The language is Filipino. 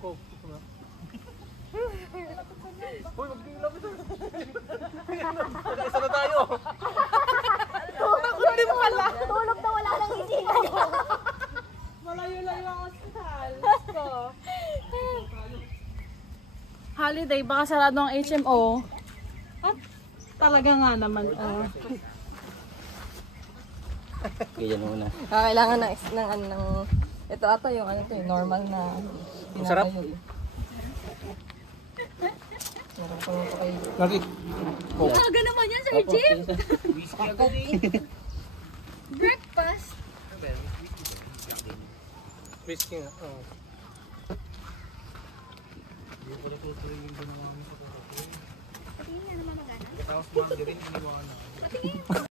Coke. Hoy, mag-ilap ito. Nag-isa na tayo. Tulog pala. Tulog na wala nang isipan. Malayo-layo ang hospital. Holiday, baka sarado ang HMO. At talaga nga naman. Ganyan muna. Kailangan ng ito ata yung ano to, normal na. Masarap. Lagi. Aga naman yan, Sir Jim. Breakfast. Whiskey nga. Patingin nga naman magana. Tapos margarine, iniwanan. Patingin